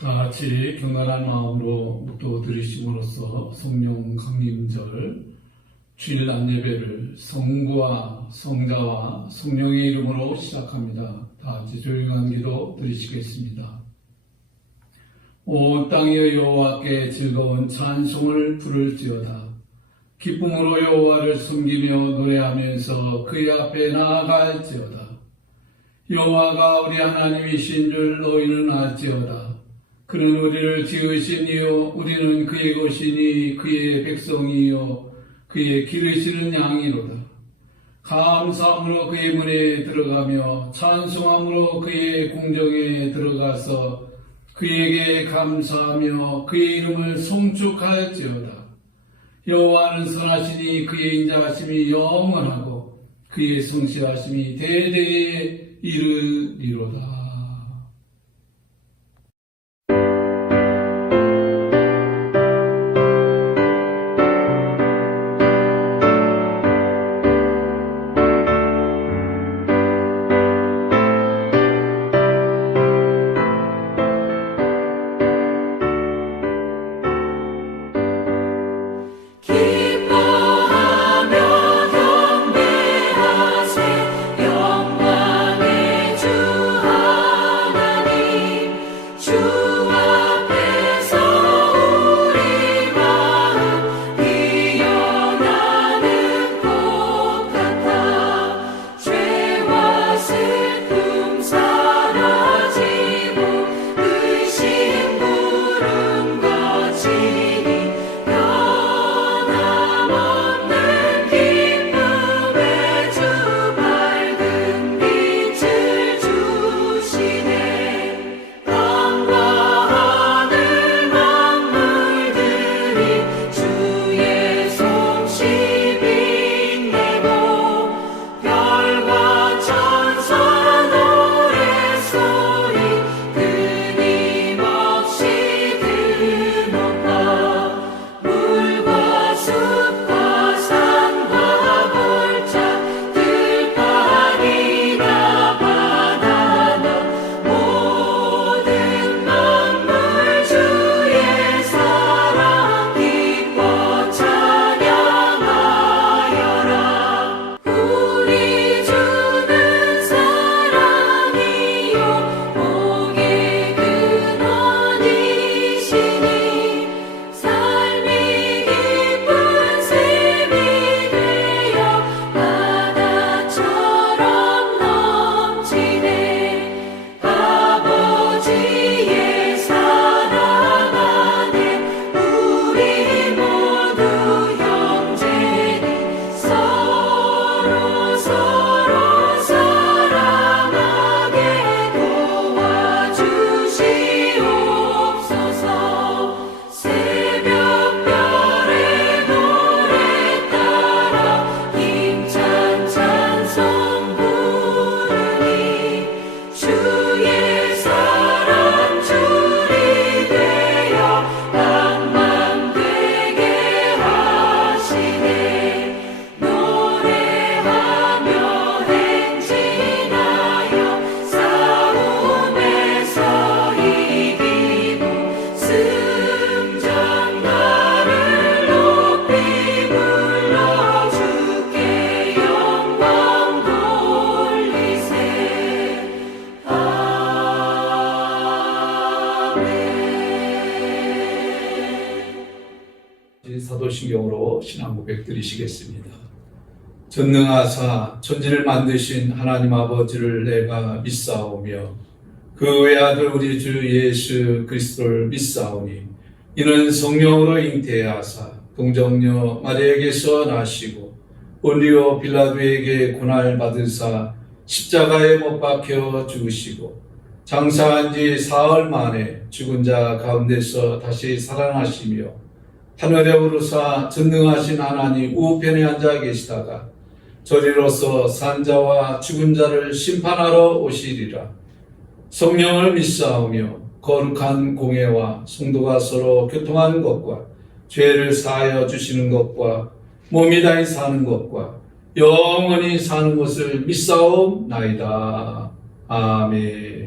다 같이 경건한 마음으로 묵도 드리심으로써 성령 강림절 주일 낮 예배를 성부와 성자와 성령의 이름으로 시작합니다. 다 같이 조용한 기도 드리시겠습니다. 온 땅의 여호와께 즐거운 찬송을 부를지어다. 기쁨으로 여호와를 숨기며 노래하면서 그의 앞에 나아갈지어다. 여호와가 우리 하나님이신 줄 너희는 알지어다. 그는 우리를 지으신 이요 우리는 그의 것이니 그의 백성이요 그의 기르시는 양이로다. 감사함으로 그의 문에 들어가며 찬송함으로 그의 공정에 들어가서 그에게 감사하며 그의 이름을 송축할지어다. 여호와는 선하시니 그의 인자하심이 영원하고 그의 성실하심이 대대에 이르리로다. 사도신경으로 신앙 고백 드리시겠습니다. 전능하사 천지를 만드신 하나님 아버지를 내가 믿사오며 그 외아들 우리 주 예수 그리스도를 믿사오니 이는 성령으로 잉태하사 동정녀 마리아에게서 나시고 본디오 빌라도에게 고난을 받으사 십자가에 못 박혀 죽으시고 장사한 지 사흘 만에 죽은 자 가운데서 다시 살아나시며 하늘에 오르사 전능하신 하나님 우편에 앉아 계시다가 저리로서 산자와 죽은 자를 심판하러 오시리라. 성령을 믿사오며 거룩한 공회와 성도가 서로 교통하는 것과 죄를 사하여 주시는 것과 몸이 다히 사는 것과 영원히 사는 것을 믿사옵나이다. 아멘.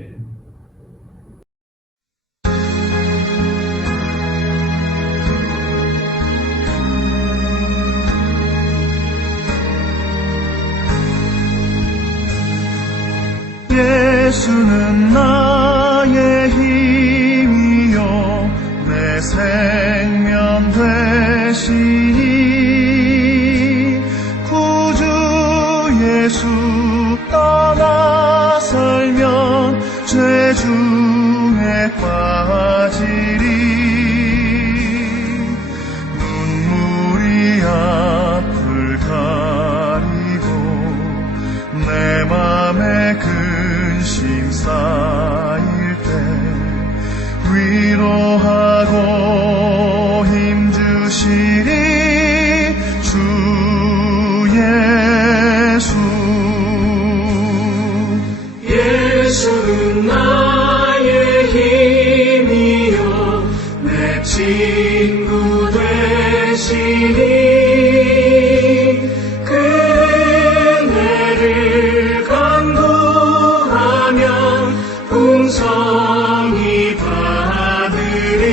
친구 되시니 그 은혜를 간구하면 풍성히 받으리.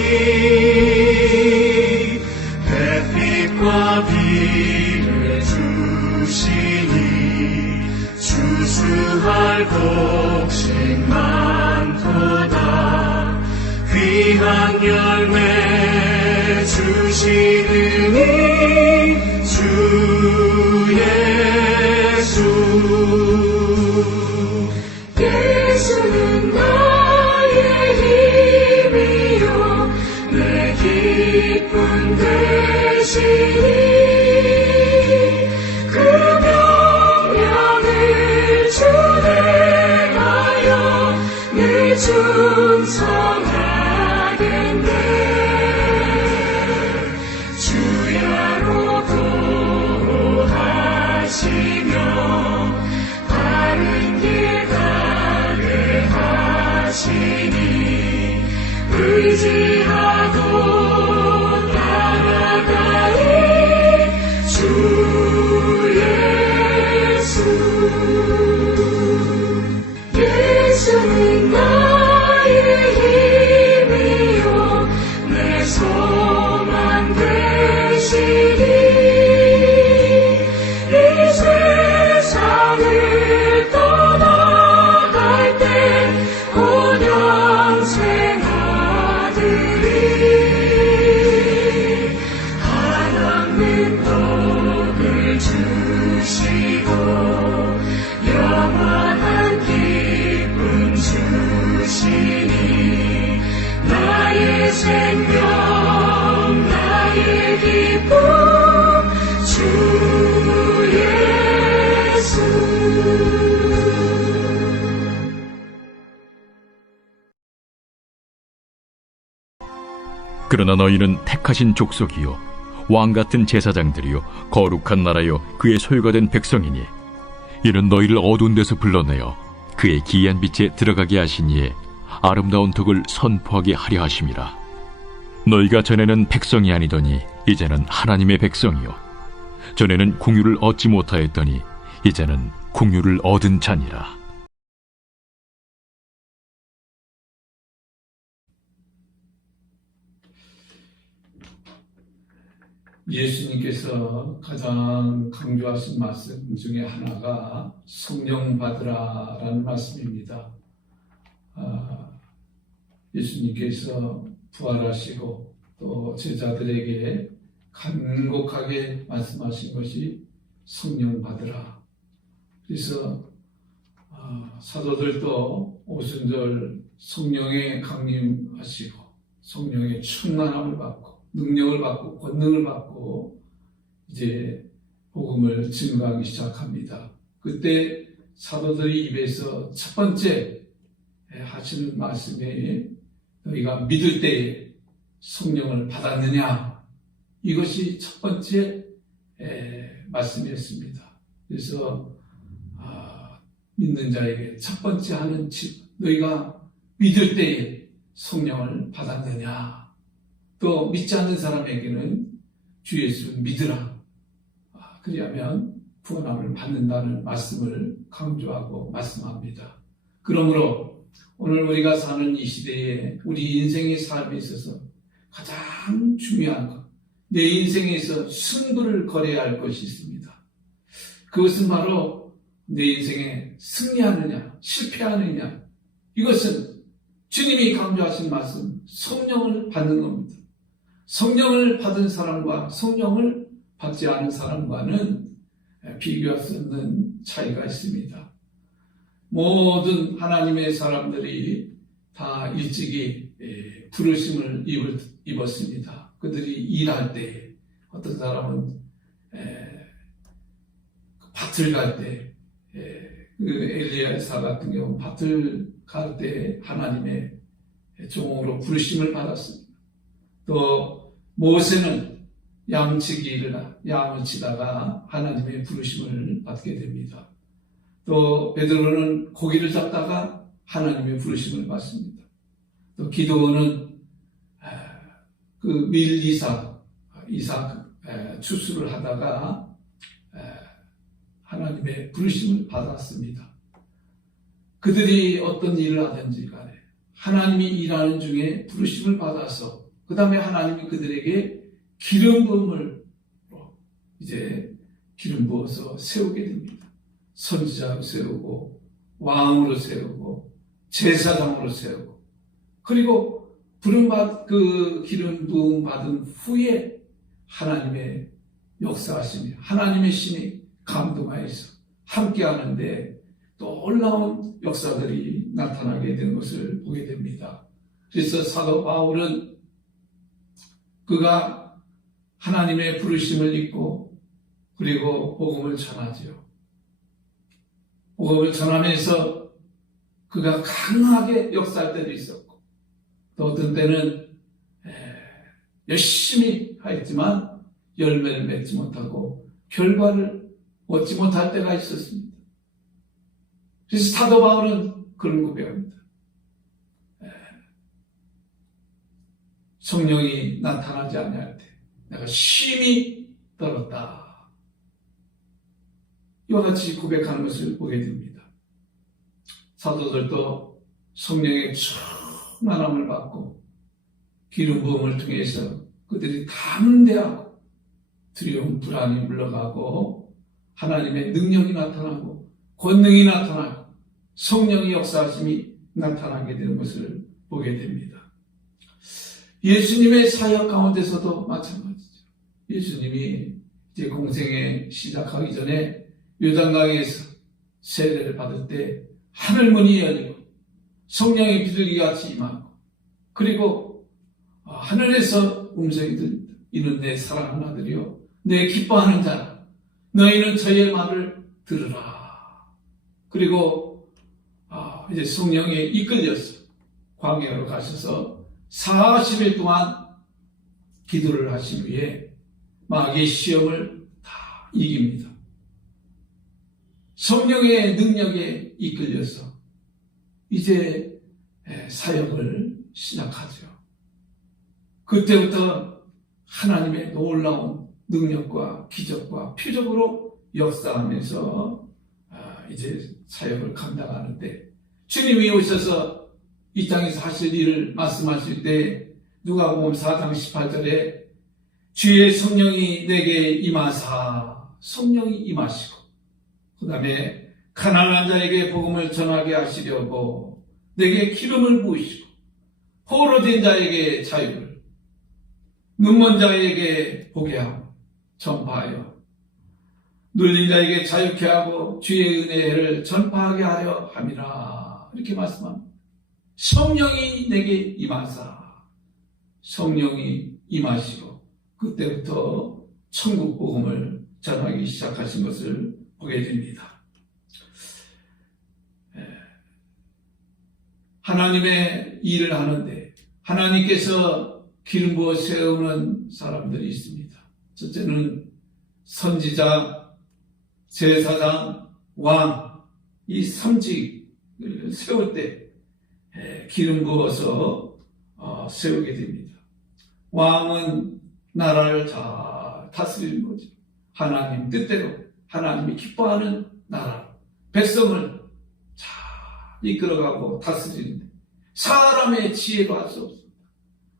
햇빛과 비를 주시니 주수할 곡식 많도다. 귀한 열매 주시느니 주 예수. 예수는 나의 힘이요 내 기쁨 되시니 그 명령을 준행하여 늘 충성하겠네. 주야로 도하시며 바른 길 가게 하시니 의지하고 따라가리. 주 예수. 예수는 나의 힘이요 내 소망 되시니 이 세상을 떠나갈 때 곧 영생 얻으리. 한없는 복을 주시고 영원한 기쁨 주시니 나의 생명 나의 기쁨 주 예수. 그러나 너희는 택하신 족속이요 왕같은 제사장들이요 거룩한 나라요 그의 소유가 된 백성이니 이는 너희를 어두운 데서 불러내어 그의 기이한 빛에 들어가게 하시니에 아름다운 덕을 선포하게 하려 하심이라. 너희가 전에는 백성이 아니더니 이제는 하나님의 백성이요 전에는 공유를 얻지 못하였더니 이제는 공유를 얻은 자니라. 예수님께서 가장 강조하신 말씀 중에 하나가 성령 받으라라는 말씀입니다. 예수님께서 부활하시고 또 제자들에게 간곡하게 말씀하신 것이 성령 받으라. 그래서 사도들도 오순절 성령에 강림하시고 성령의 충만함을 받고 능력을 받고 권능을 받고 이제 복음을 증거하기 시작합니다. 그때 사도들의 입에서 첫 번째 하시는 말씀이 너희가 믿을 때에 성령을 받았느냐, 이것이 첫 번째 말씀이었습니다. 그래서 믿는 자에게 첫 번째 하는 집, 너희가 믿을 때에 성령을 받았느냐. 또 믿지 않는 사람에게는 주 예수를 믿으라. 그리하면 구원함을 받는다는 말씀을 강조하고 말씀합니다. 그러므로 오늘 우리가 사는 이 시대에 우리 인생의 삶에 있어서 가장 중요한 것, 내 인생에서 승부를 걸어야 할 것이 있습니다. 그것은 바로 내 인생에 승리하느냐 실패하느냐, 이것은 주님이 강조하신 말씀 성령을 받는 겁니다. 성령을 받은 사람과 성령을 받지 않은 사람과는 비교할 수 없는 차이가 있습니다. 모든 하나님의 사람들이 다 일찍이 부르심을 입었습니다. 그들이 일할 때, 어떤 사람은 밭을 갈 때, 그 엘리야사 같은 경우 밭을 갈 때 하나님의 종으로 부르심을 받았습니다. 또 모세는 양치기 일을 양을 치다가 하나님의 부르심을 받게 됩니다. 또 베드로는 고기를 잡다가 하나님의 부르심을 받습니다. 또 기도원은 그 밀이삭 추수를 하다가 하나님의 부르심을 받았습니다. 그들이 어떤 일을 하든지 간에 하나님이 일하는 중에 부르심을 받아서 그 다음에 하나님이 그들에게 기름 부음을 이제 기름 부어서 세우게 됩니다. 선지자로 세우고 왕으로 세우고 제사장으로 세우고 그리고 그 기름 부음 받은 후에 하나님의 역사하심이 하나님의 신이 감동하여서 함께 하는데 놀라운 역사들이 나타나게 된 것을 보게 됩니다. 그래서 사도 바울은 그가 하나님의 부르심을 잊고 그리고 복음을 전하지요. 복음을 전하면서 그가 강하게 역사할 때도 있었고 또 어떤 때는 열심히 하였지만 열매를 맺지 못하고 결과를 얻지 못할 때가 있었습니다. 그래서 사도 바울은 그런 고백합니다. 성령이 나타나지 아니할 때 내가 심히 떨었다. 이와 같이 고백하는 것을 보게 됩니다. 사도들도 성령의 충만함을 받고 기름 부음을 통해서 그들이 담대하고 두려움 불안이 물러가고 하나님의 능력이 나타나고 권능이 나타나고 성령의 역사하심이 나타나게 되는 것을 보게 됩니다. 예수님의 사역 가운데서도 마찬가지죠. 예수님이 이제 공생에 시작하기 전에 요단강에서 세례를 받을 때 하늘문이 열리고 성령의 비둘기같이 임하고 그리고 하늘에서 음성이 들립니다. 이는 내 사랑하는 아들이요 내 기뻐하는 자라 너희는 저의 말을 들으라. 그리고 이제 성령에 이끌려서 광야로 가셔서 40일 동안 기도를 하신 후에 마귀의 시험을 다 이깁니다. 성령의 능력에 이끌려서 이제 사역을 시작하죠. 그때부터 하나님의 놀라운 능력과 기적과 표적으로 역사하면서 이제 사역을 감당하는데 주님이 오셔서 이 땅에서 하실 일을 말씀하실 때 누가복음 4장 18절에 주의 성령이 내게 임하사 성령이 임하시고 그 다음에 가난한 자에게 복음을 전하게 하시려고 내게 기름을 부으시고 포로된 자에게 자유를 눈먼 자에게 보게 하고 전파하여 눌린 자에게 자유케 하고 주의 은혜를 전파하게 하려 함이라 이렇게 말씀합니다. 성령이 내게 임하사 성령이 임하시고 그때부터 천국 복음을 전하기 시작하신 것을 보게 됩니다. 하나님의 일을 하는데 하나님께서 기름 부어 세우는 사람들이 있습니다. 첫째는 선지자, 제사장, 왕, 이 3직을 세울 때 기름 부어서 세우게 됩니다. 왕은 나라를 잘 다스리는 거죠. 하나님 뜻대로 하나님이 기뻐하는 나라, 백성을 잘 이끌어가고 다스리는데 사람의 지혜로 할 수 없습니다.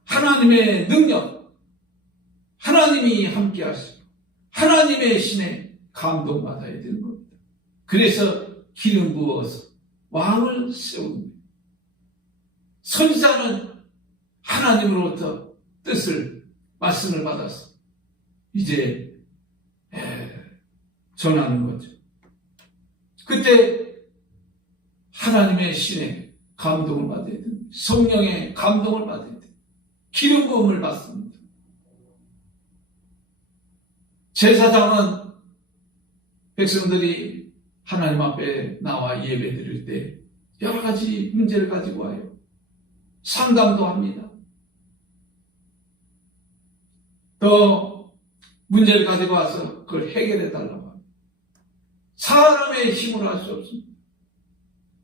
하나님의 능력, 하나님이 함께 하시고 하나님의 신에 감동받아야 되는 겁니다. 그래서 기름 부어서 왕을 세우는 거예요. 선지자는 하나님으로부터 뜻을 말씀을 받아서 이제 전하는 거죠. 그때 하나님의 신에 감동을 받아야 됩니다. 성령의 감동을 받아야 됩니다. 기름 부음을 받습니다. 제사장은 백성들이 하나님 앞에 나와 예배 드릴 때 여러 가지 문제를 가지고 와요. 상담도 합니다. 또 문제를 가지고 와서 그걸 해결해 달라고 합니다. 사람의 힘으로 할 수 없습니다.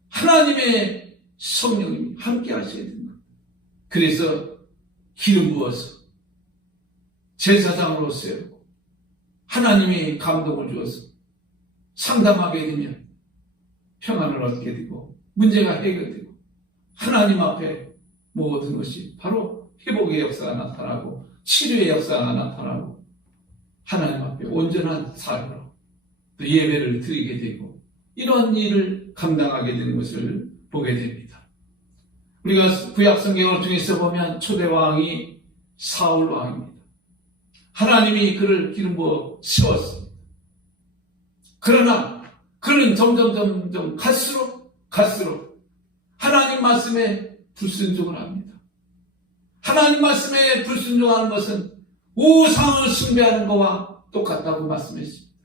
하나님의 성령님이 함께 하셔야 됩니다. 그래서 기름 부어서 제사장으로 세우고 하나님이 감동을 주어서 상담하게 되면 평안을 얻게 되고 문제가 해결되고 하나님 앞에 모든 것이 바로 회복의 역사가 나타나고 치료의 역사가 나타나고 하나님 앞에 온전한 삶으로 또 예배를 드리게 되고 이런 일을 감당하게 되는 것을 보게 됩니다. 우리가 구약 성경을 통해서 보면 초대 왕이 사울 왕입니다. 하나님이 그를 기름 부어 세웠습니다. 그러나 그는 점점 갈수록 하나님 말씀에 불순종을 합니다. 하나님 말씀에 불순종하는 것은 우상을 숭배하는 것과 똑같다고 말씀했습니다.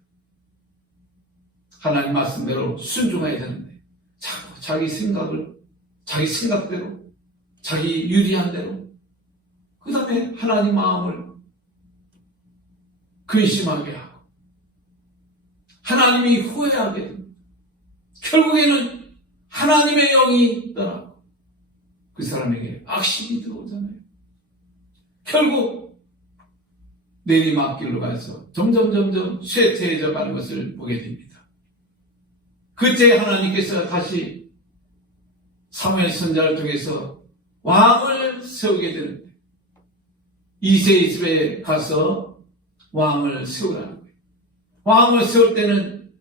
하나님 말씀대로 순종해야 되는데 자꾸 자기 생각대로 자기 유리한 대로 그 다음에 하나님 마음을 근심하게 하고 하나님이 후회하게 됩니다. 결국에는 하나님의 영이 떠나고 그 사람에게 악심이 들어오잖아요. 결국 내리막길로 가서 점점 쇠퇴해져 가는 것을 보게 됩니다. 그때 하나님께서 다시 사무엘 선지자를 통해서 왕을 세우게 되는데 이새의 집에 가서 왕을 세우라는 거예요. 왕을 세울 때는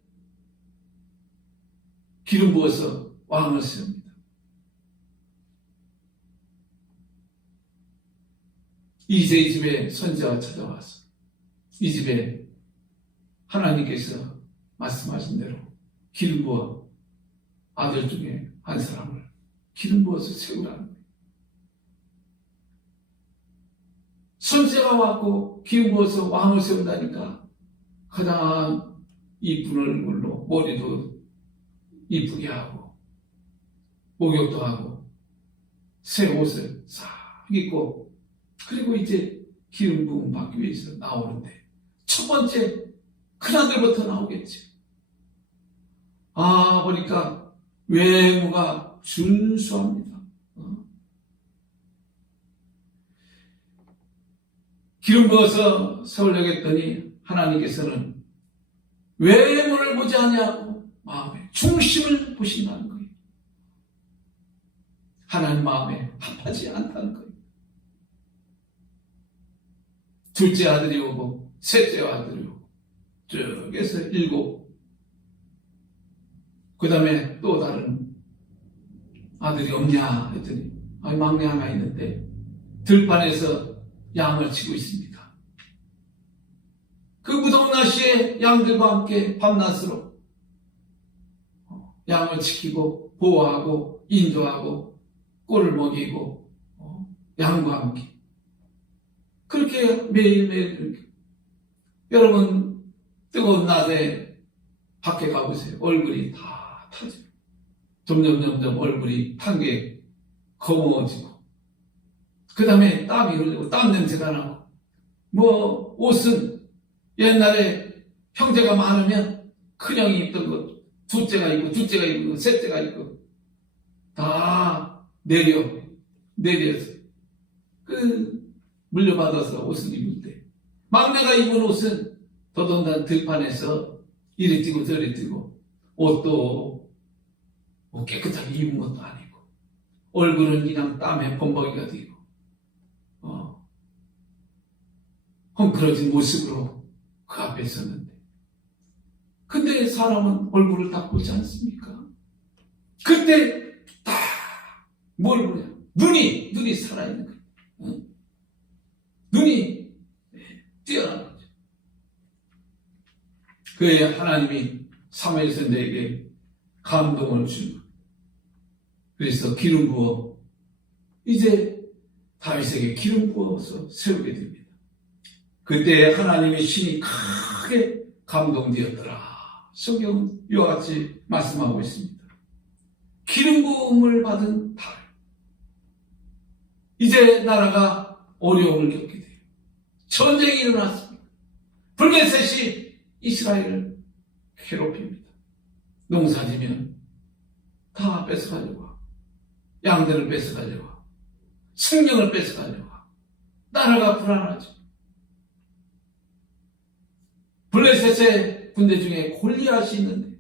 기름 부어서 왕을 세웁니다. 이새의 집에 선지자가 찾아와서 이 집에 하나님께서 말씀하신 대로 기름 부어 아들 중에 한 사람을 기름 부어서 세우라는 거예요. 선지자가 왔고 기름 부어서 왕을 세운다니까 가장 이쁜 얼굴로 머리도 이쁘게 하고 목욕도 하고 새 옷을 싹 입고 그리고 이제 기름 부음 받기 위해서 나오는데 첫 번째 큰아들부터 나오겠지. 보니까 외모가 준수합니다. 기름 부어서 세우려고 했더니 하나님께서는 외모를 보지 아니하고 마음의 중심을 보신다는 거예요. 하나님 마음에 합하지 않다는 거예요. 둘째 아들이 오고 셋째 아들이 오고 쭉 해서 7, 그 다음에 또 다른 아들이 없냐 했더니 막내 하나 있는데 들판에서 양을 치고 있습니다. 그 무더운 날씨에 양들과 함께 밤낮으로 양을 지키고 보호하고 인도하고 꼴을 먹이고 양과 함께 그렇게 매일매일 그렇게. 여러분 뜨거운 낮에 밖에 가보세요. 얼굴이 다 타져요. 점점 얼굴이 탄 게 검어지고 그 다음에 땀이 흐르고 땀 냄새가 나고 옷은 옛날에 형제가 많으면 큰형이 입던 것 둘째가 입고 셋째가 입고 다 내려서 물려받아서 옷을 입을 때 막내가 입은 옷은 더군다나 들판에서 이리 뛰고 저리 뛰고 옷도 깨끗하게 입은 것도 아니고 얼굴은 그냥 땀에 범벅이가 되고 헝클어진 모습으로 그 앞에 섰는데 근데 사람은 얼굴을 딱 보지 않습니까? 그때 딱 뭘 보냐? 눈이 살아있는 거예요. 눈이 뛰어난 거죠. 그에 하나님이 사무엘 선지자에게 감동을 준 거예요. 그래서 기름 부어 이제 다윗에게 기름 부어서 세우게 됩니다. 그때 하나님의 신이 크게 감동되었더라. 성경은 이와 같이 말씀하고 있습니다. 기름 부음을 받은 다윗. 이제 나라가 어려움을 겪게 돼요. 전쟁이 일어났습니다. 블레셋이 이스라엘을 괴롭힙니다. 농사지면 다 뺏어가려고 하고 양들을 뺏어가려고 하고 생명을 뺏어가려고 하고 나라가 불안하죠. 블레셋의 군대 중에 골리앗이 있는데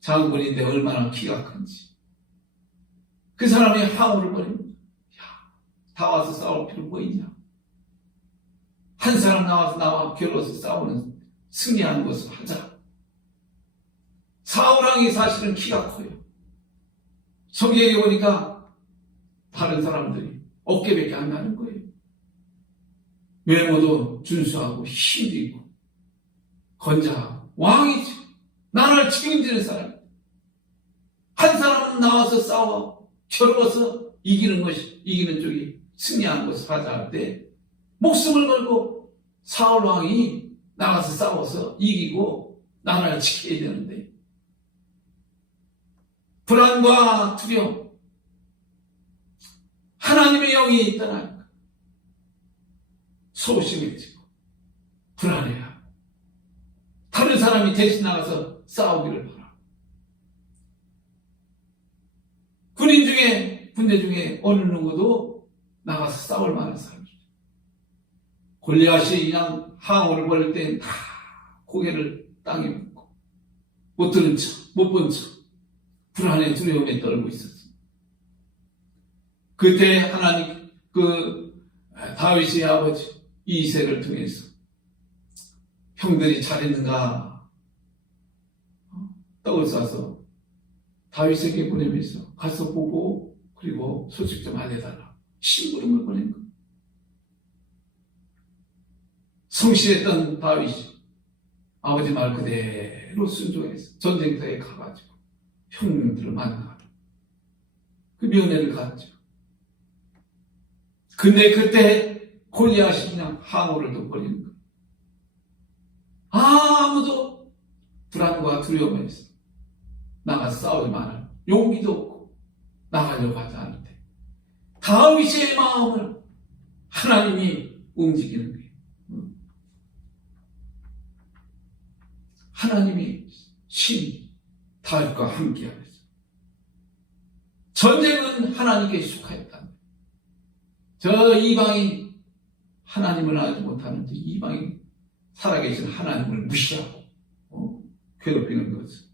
장군인데 얼마나 키가 큰지 그 사람이 항우를 벌입니다. 야, 다 와서 싸울 필요 뭐 있냐? 한 사람 나와서 나와 겨뤄서 싸우는 승리하는 것을 하자. 사울왕이 사실은 키가 커요. 성경에 보니까 다른 사람들이 어깨밖에 안 나는 거예요. 외모도 준수하고 힘도 있고 건장하고 왕이죠. 나라를 책임지는 사람. 한 사람은 나와서 싸워 겨루어서 이기는 쪽이 승리하는 것을 하자 할 때 목숨을 걸고 사울왕이 나가서 싸워서 이기고 나라를 지켜야 되는데 불안과 두려움, 하나님의 영이 있다니까 소심해지고 불안해하고 다른 사람이 대신 나가서 싸우기를 바라고 군대 중에 어느 누구도 나가서 싸울 만한 사람이죠. 골리앗이 그냥 항우를 벌릴 때 다 고개를 땅에 묻고 못 들은 척, 못 본 척 불안에 두려움에 떨고 있었습니다. 그때 하나님 다윗의 아버지 이새를 통해서 형들이 잘했는가 떡을 싸서 다윗에게 보내면서 가서 보고 그리고 소식 좀 알려달라 심부름을 보낸 것. 성실했던 다윗이 아버지 말 그대로 순종해서 전쟁터에 가가지고 형들을 만나고 그 면회를 갔죠. 근데 그때 골리앗이 그냥 항우를 돋버리는 거예요. 아무도 불안과 두려움에서 나가서 싸울 만한 용기도 없고 나가려고 하지 않는데 다윗의 마음을 하나님이 움직이는 거예요. 하나님이 신이 다윗과 함께하면서 전쟁은 하나님께 속하였다. 저 이방인 하나님을 알지 못하는 이방인 살아계신 하나님을 무시하고 괴롭히는 것을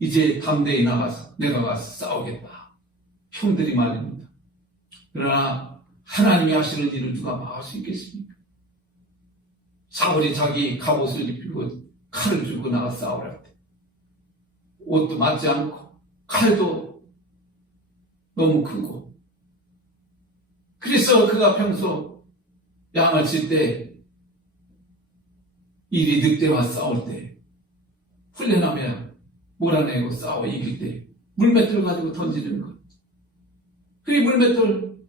이제 담대히 나가서 내가 가서 싸우겠다. 형들이 말입니다. 그러나 하나님이 하시는 일을 누가 막을 수 있겠습니까? 사울이 자기 갑옷을 입히고 칼을 들고 나가 싸우랄 때 옷도 맞지 않고 칼도 너무 크고 그래서 그가 평소 양을 칠 때 일이 늑대와 싸울 때 훈련하면 몰아내고 싸워 이길 때 물맷돌 가지고 던지는 것. 그 물맷돌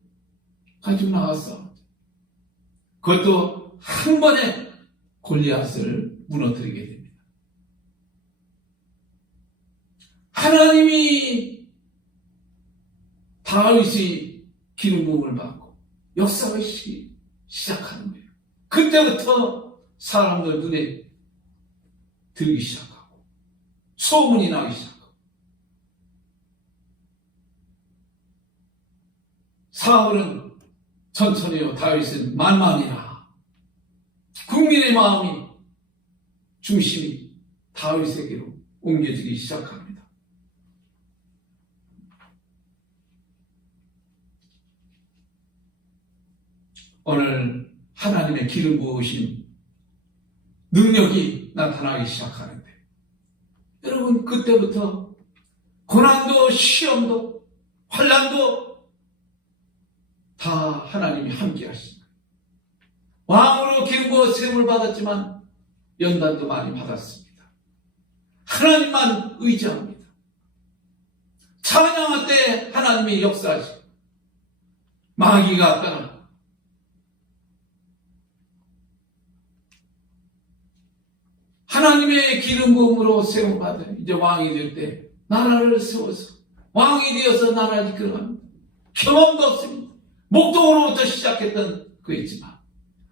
가지고 나갔어. 그것도 한 번에 골리앗을 무너뜨리게 됩니다. 하나님이 다윗이 기름 부음을 받고 역사가 시작하는 거예요. 그때부터 사람들 눈에 들기 시작하고 소문이 나기 시작하고 사울은 천천히요 다윗은 만만이라 국민의 마음이 중심이 다윗에게로 옮겨지기 시작합니다. 오늘 하나님의 기름 부으신 능력이 나타나기 시작하는데 여러분 그때부터 고난도 시험도 환난도 다 하나님이 함께 하십니다. 왕으로 기름 부어 세움을 받았지만 연단도 많이 받았습니다. 하나님만 의지합니다. 찬양할 때 하나님이 역사하시고 마귀가 떠나 하나님의 기름 부음으로 세움 받아 이제 왕이 될 때 나라를 세워서 왕이 되어서 나라를 이끌어갑니다. 경험도 없습니다. 목동으로부터 시작했던 그였지만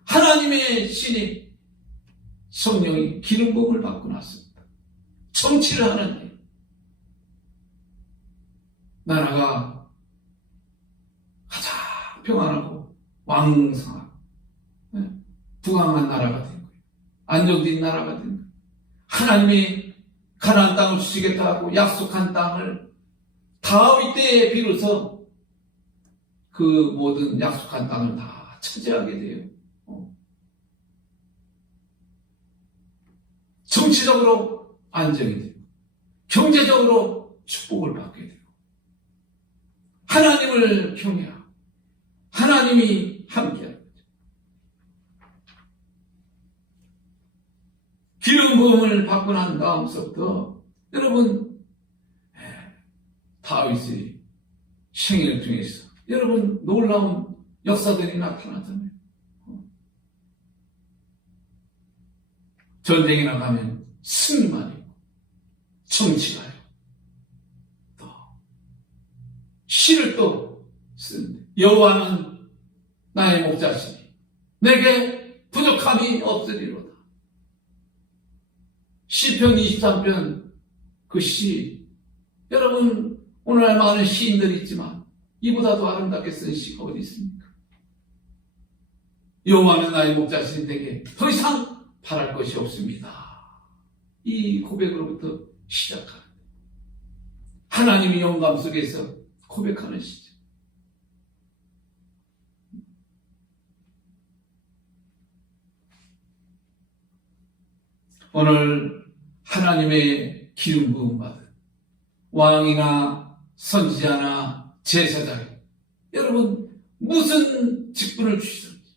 하나님의 신이 성령이 기름 부음을 받고 났습니다. 정치를 하는 일. 나라가 가장 평안하고 왕성하고 부강한 나라가 된 거예요. 안정된 나라가 된 거예요. 하나님이 가나안 땅을 주시겠다 하고 약속한 땅을 다윗 때에 비로소 그 모든 약속한 땅을 다 차지하게 돼요. 정치적으로 안정이 되고 경제적으로 축복을 받게 되고 하나님을 경외하고 하나님이 함께하는 거죠. 기름 부음을 받고 난 다음부터 여러분 다윗의 생애를 통해서 여러분 놀라운 역사들이 나타나잖아요. 전쟁에 나가면 승리만 있고 정치가 있고 또 시를 또 쓰는데 여호와는 나의 목자시니 내게 부족함이 없으리로다. 시편 23편 그 시, 여러분 오늘날 많은 시인들이 있지만 이보다도 아름답게 쓴 시가 어디 있습니까? 여호와는 나의 목자시니 내게 더 이상 바랄 것이 없습니다. 이 고백으로부터 시작하는 하나님의 영감 속에서 고백하는 시죠. 오늘 하나님의 기름 부음 받은 왕이나 선지자나 제사장, 여러분 무슨 직분을 주시든지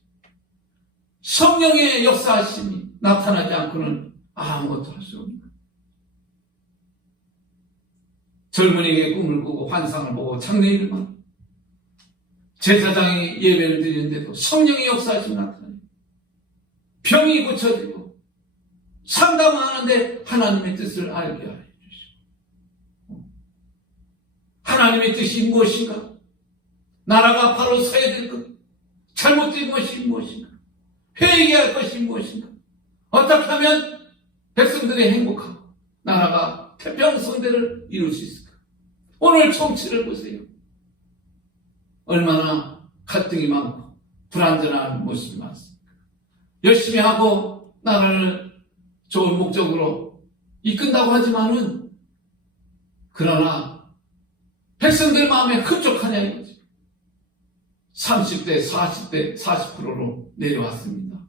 성령의 역사하심이 나타나지 않고는 아무것도 할 수 없는 거예요. 젊은이에게 꿈을 꾸고 환상을 보고 장래일만 제사장이 예배를 드리는데도 성령의 역사하심이 나타나요. 병이 고쳐지고 상담하는데 하나님의 뜻을 알게 하여 주시고 하나님의 뜻이 무엇인가? 나라가 바로 서야 될 것, 잘못된 것이 무엇인가? 회개할 것이 무엇인가? 어떻게 하면 백성들이 행복하고 나라가 태평성대를 이룰 수 있을까? 오늘 정치를 보세요. 얼마나 갈등이 많고 불안전한 모습이 많습니까? 열심히 하고 나라를 좋은 목적으로 이끈다고 하지만은 그러나 백성들 마음에 흡족하냐 이거죠. 30대, 40대, 40%로 내려왔습니다.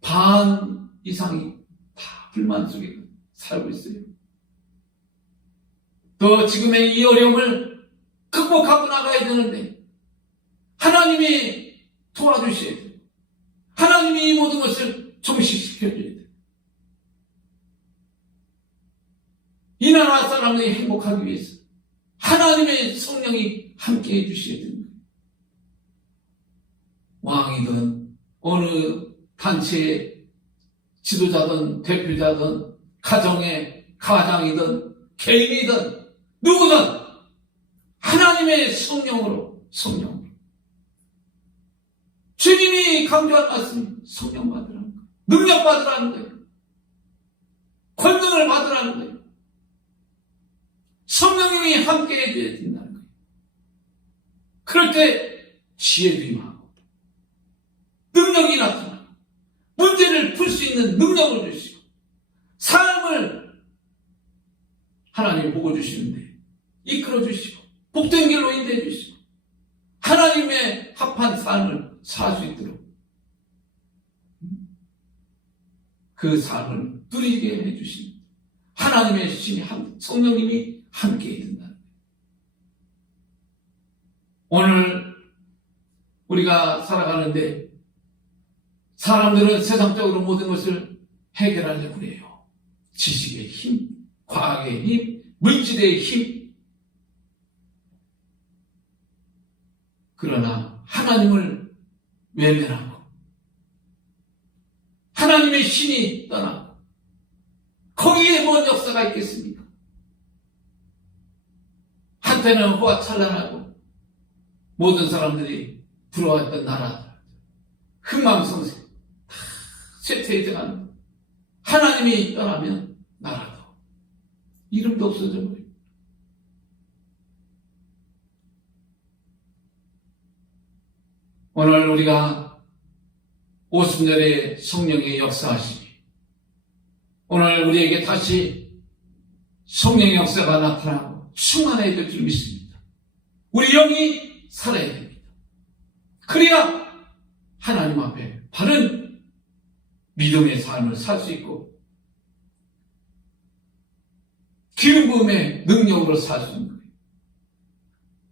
반 이상이 다 불만 속에 살고 있어요. 또 지금의 이 어려움을 극복하고 나가야 되는데 하나님이 도와주셔야 돼요. 하나님이 이 모든 것을 종식시켜줘야 돼요. 이 나라 사람들이 행복하기 위해서 하나님의 성령이 함께해 주셔야 됩니다. 왕이든 어느 단체의 지도자든 대표자든 가정의 가장이든 개인이든 누구든 하나님의 성령으로 주님이 강조한 말씀이 성령 받으라는 거예요. 능력 받으라는 거예요. 권능을 받으라는 거예요. 성령님이 함께 해줘야 된다는 거예요. 그럴 때 지혜도 임하고 능력이 나타나고 문제를 풀 수 있는 능력을 주시고 삶을 하나님이 보고 주시는데 이끌어 주시고 복된 길로 인도해 주시고 하나님의 합한 삶을 살 수 있도록 그 삶을 누리게 해주신 하나님의 신이 성령님이 함께 있는다는 거예요. 오늘 우리가 살아가는데 사람들은 세상적으로 모든 것을 해결하려고 해요. 지식의 힘, 과학의 힘, 물질의 힘. 그러나 하나님을 외면하고 하나님의 신이 떠나고 거기에 뭔 역사가 있겠습니까? 한때는 호화찬란하고 모든 사람들이 부러워했던 나라들 흥망성쇠 다 쇠퇴해져가는 하나님이 떠나면 나라도 이름도 없어져 버려요. 오늘 우리가 오순절의 성령의 역사하심이 오늘 우리에게 다시 성령의 역사가 나타나고 충만해야 될 줄 믿습니다. 우리 영이 살아야 됩니다. 그래야 하나님 앞에 바른 믿음의 삶을 살 수 있고 기름 부음의 능력으로 살 수 있는 거예요.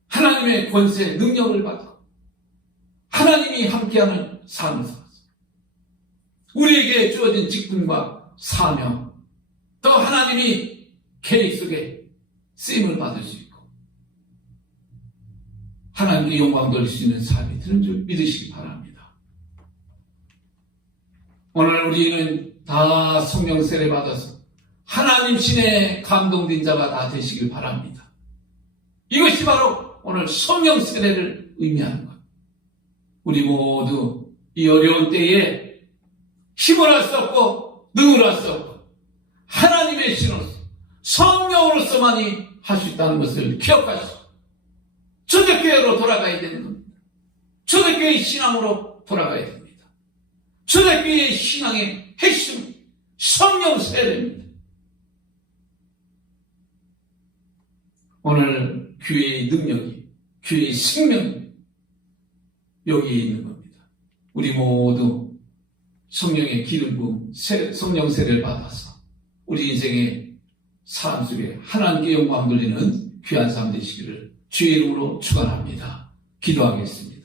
하나님의 권세, 능력을 받고 하나님이 함께하는 삶을 살았어요. 우리에게 주어진 직분과 사명, 또 하나님이 계획 속에 쓰임을 받을 수 있고 하나님께 영광 돌릴 수 있는 삶이 되는 줄 믿으시기 바랍니다. 오늘 우리는 다 성령 세례 받아서 하나님 신에 감동된 자가 다 되시길 바랍니다. 이것이 바로 오늘 성령 세례를 의미하는 것. 우리 모두 이 어려운 때에 힘을 할 수 없고 능을 할 수 없고 하나님의 신으로서 성령으로서만이 할 수 있다는 것을 기억하시고 초대교회로 돌아가야 되는 겁니다. 초대교회의 신앙으로 돌아가야 됩니다. 초대교회의 신앙의 핵심 성령 세례입니다. 오늘 교회의 능력이, 교회의 생명이 여기에 있는 겁니다. 우리 모두 성령의 기름 부음, 성령 세례를 받아서 우리 인생의 삶 속에 하나님께 영광 돌리는 귀한 삶 되시기를 주의 이름으로 축원합니다. 기도하겠습니다.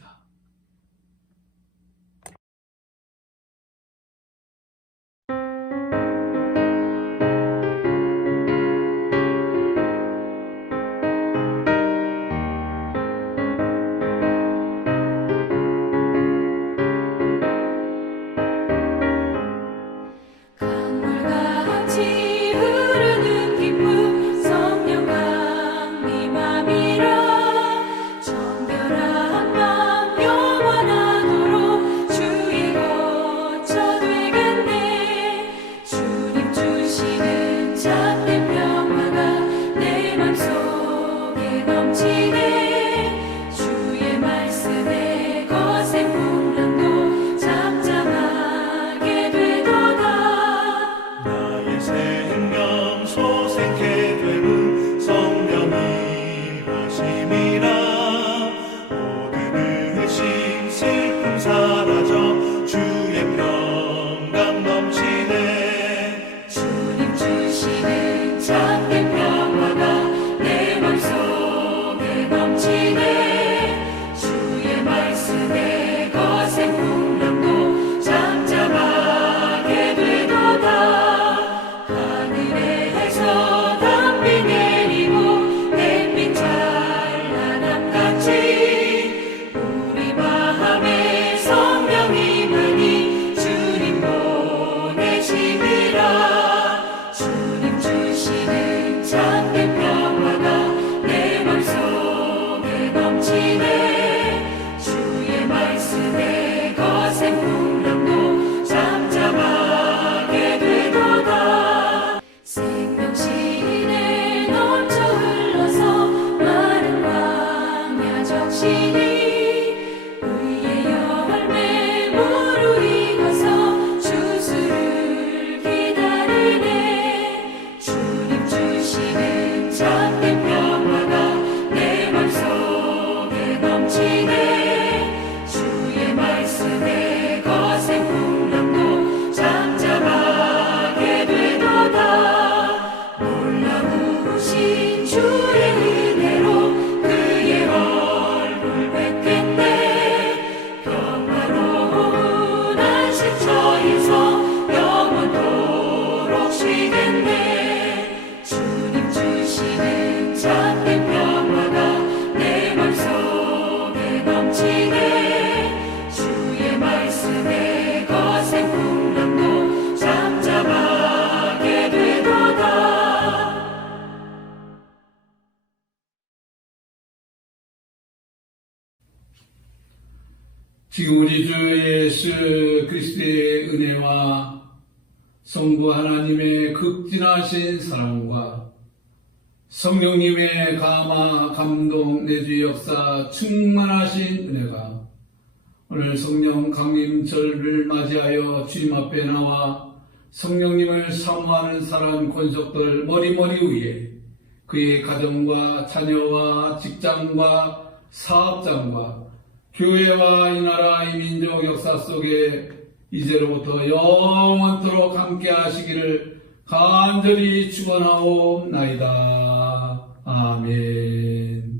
강물같이 흐르는 기쁨 성령 강림함이라 정결한 맘 영원하도록 주의 거처 되겠네. 주님 주시는 참된 평화가 내 맘속에 넘치네. 주의 말씀에 거센 풍랑도 잠잠하게 되도다. 나의 생명 소생케 되는 성령이 하심이라. 모든 의심 슬픔 사라져 주의 평강 넘치네. 주님 주시는 참된 평화가 내 맘속에 넘치네. 주의 말씀에 거센 풍랑도 잠잠하게 되도다. 하늘에서 담비 내리고 햇빛 찬란함같이 우리 마음에 성령이만이 주님 보내심이라. 주님 주시는 참된 평화가 내 맘속에 넘치네. 주의 말씀에 거센 풍랑도 잠잠하게 되도다. 생명신에 넘쳐 흘러서 마른 광야 적시니 의의 열매 무르익어서 주수를 기다리네. 주님 주시는 참된 평화가 내 맘속에 넘치네. 주의 말씀에 거센 풍랑도 잠잠하게 되도다. 놀라우신 주의 은혜로 그의 얼굴 뵙겠네. 평화로운 안식처에서 영원토록 쉬겠네. 주님 주시는 참된 평화가 내 맘속에 넘치네. 주의 말씀에 거센 풍랑도 잠잠하게 되도다. 지금 우리 주 예수 그리스도의 은혜와 성부 하나님의 극진하신 사랑과 성령님의 감화, 감동, 내주 역사 충만하신 은혜가 오늘 성령 강림절을 맞이하여 주님 앞에 나와 성령님을 사모하는 사랑 권속들 머리머리 위에 그의 가정과 자녀와 직장과 사업장과 교회와 이 나라 이 민족 역사 속에 이제로부터 영원토록 함께 하시기를 간절히 축원하옵나이다. 아멘.